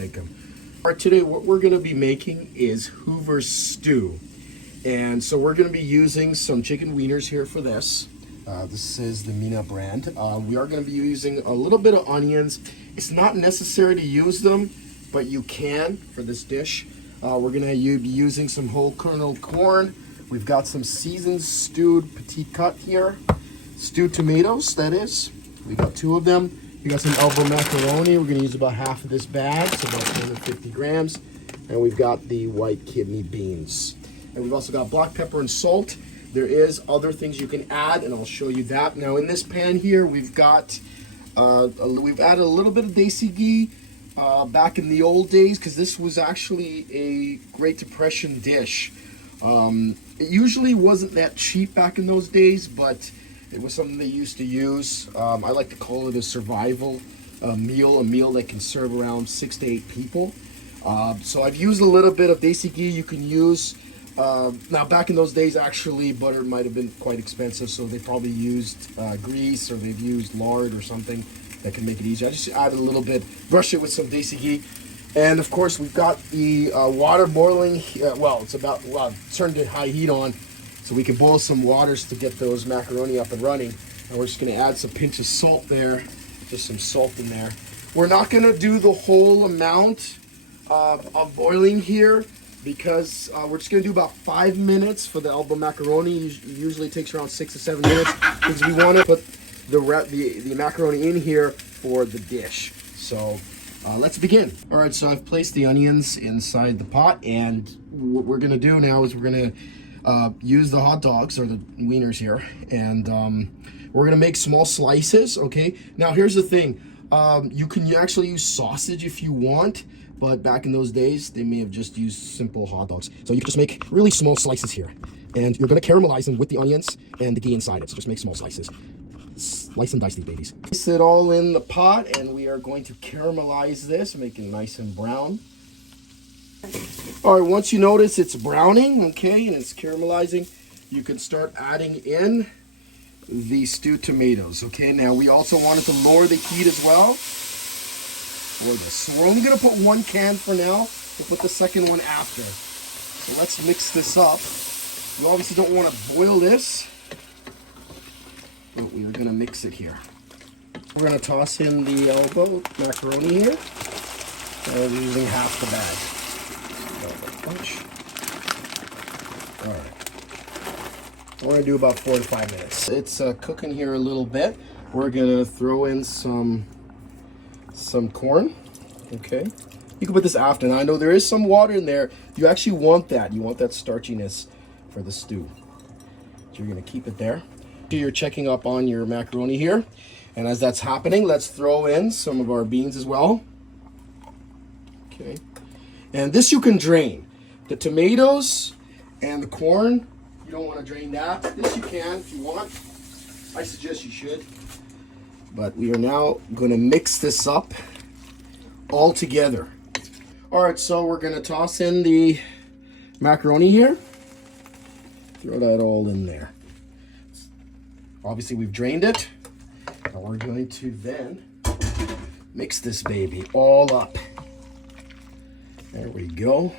alaikum. All right, today what we're going to be making is Hoover Stew. And so we're going to be using some chicken wieners here for this. This is the Mina brand. We are going to be using a little bit of onions. It's not necessary to use them, but you can for this dish. We're going to be using some whole kernel corn. We've got some seasoned stewed petite cut here. Stewed tomatoes, that is. We got 2 of them. We got some elbow macaroni. We're going to use about half of this bag, so about 250 grams. And we've got the white kidney beans. And we've also got black pepper and salt. There is other things you can add, and I'll show you that. Now in this pan here, we've got, we've added a little bit of desi ghee back in the old days, because this was actually a Great Depression dish. It usually wasn't that cheap back in those days, but it was something they used to use. I like to call it a survival meal, a meal that can serve around 6 to 8 people. So I've used a little bit of desi ghee. You can use, now back in those days, actually, butter might have been quite expensive, so they probably used grease, or they've used lard or something that can make it easier. I just added a little bit, brush it with some desi ghee. And of course, we've got the water boiling. Well, it's about, turned to high heat on, so we can boil some waters to get those macaroni up and running. And we're just gonna add some pinch of salt there, just some salt in there. We're not gonna do the whole amount of boiling here, because we're just gonna do about 5 minutes for the elbow macaroni. Usually takes around 6 to 7 minutes, because we wanna put the macaroni in here for the dish. So let's begin. All right, so I've placed the onions inside the pot, and what we're gonna do now is we're gonna use the hot dogs, or the wieners here, and we're gonna make small slices, okay? Now here's the thing, you can actually use sausage if you want, but back in those days, they may have just used simple hot dogs. So you can just make really small slices here, and you're gonna caramelize them with the onions and the ghee inside it, so just make small slices. Slice and dice these babies. Place it all in the pot, and we are going to caramelize this, make it nice and brown. All right, once you notice it's browning, okay, and it's caramelizing, you can start adding in the stewed tomatoes, okay? Now, we also wanted to lower the heat as well for this. So we're only gonna put 1 can for now. We'll put the second one after. So let's mix this up. You obviously don't wanna boil this, but we're gonna mix it here. We're gonna toss in the elbow macaroni here. We're using half the bag. All right. We're gonna do about 4 to 5 minutes. It's cooking here a little bit. We're gonna throw in some corn. Okay. You can put this after. Now I know there is some water in there. You actually want that. You want that starchiness for the stew. So you're gonna keep it there. You're checking up on your macaroni here, and as that's happening, let's throw in some of our beans as well. Okay, and this you can drain. The tomatoes and the corn, you don't want to drain that. This you can if you want. I suggest you should. But we are now going to mix this up all together. All right, so we're going to toss in the macaroni here. Throw that all in there. Obviously, we've drained it. Now we're going to then mix this baby all up. There we go.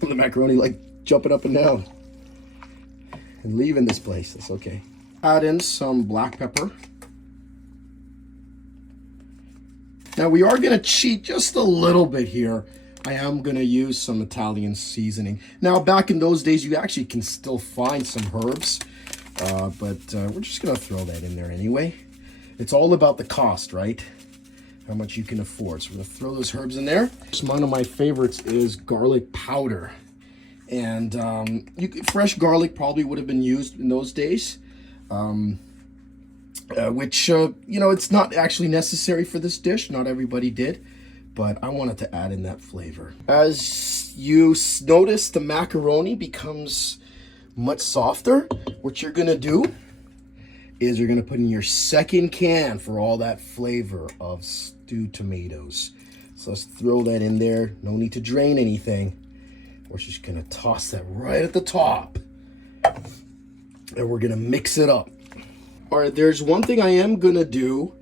The macaroni like jumping up and down and leaving this place. That's okay. Add in some black pepper. Now we are going to cheat just a little bit here. I am going to use some Italian seasoning. Now back in those days, you actually can still find some herbs. But we're just gonna throw that in there anyway. It's all about the cost, right? How much you can afford. So we're gonna throw those herbs in there. One of my favorites is garlic powder. And fresh garlic probably would have been used in those days. Which, you know, it's not actually necessary for this dish. Not everybody did. But I wanted to add in that flavor. As you notice, the macaroni becomes much softer. What you're gonna do is you're gonna put in your second can for all that flavor of stewed tomatoes. So let's throw that in there. No need to drain anything. We're just gonna toss that right at the top. And we're gonna mix it up. All right, there's one thing I am gonna do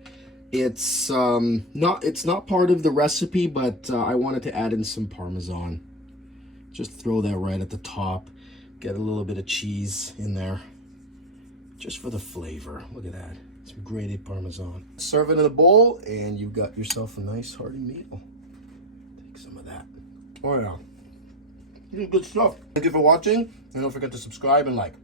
It's not part of the recipe, but I wanted to add in some Parmesan. Just throw that right at the top. Get a little bit of cheese in there, just for the flavor. Look at that, some grated Parmesan. Serve it in a bowl, and you've got yourself a nice hearty meal. Take some of that. Oh yeah, good stuff. Thank you for watching, and don't forget to subscribe and like.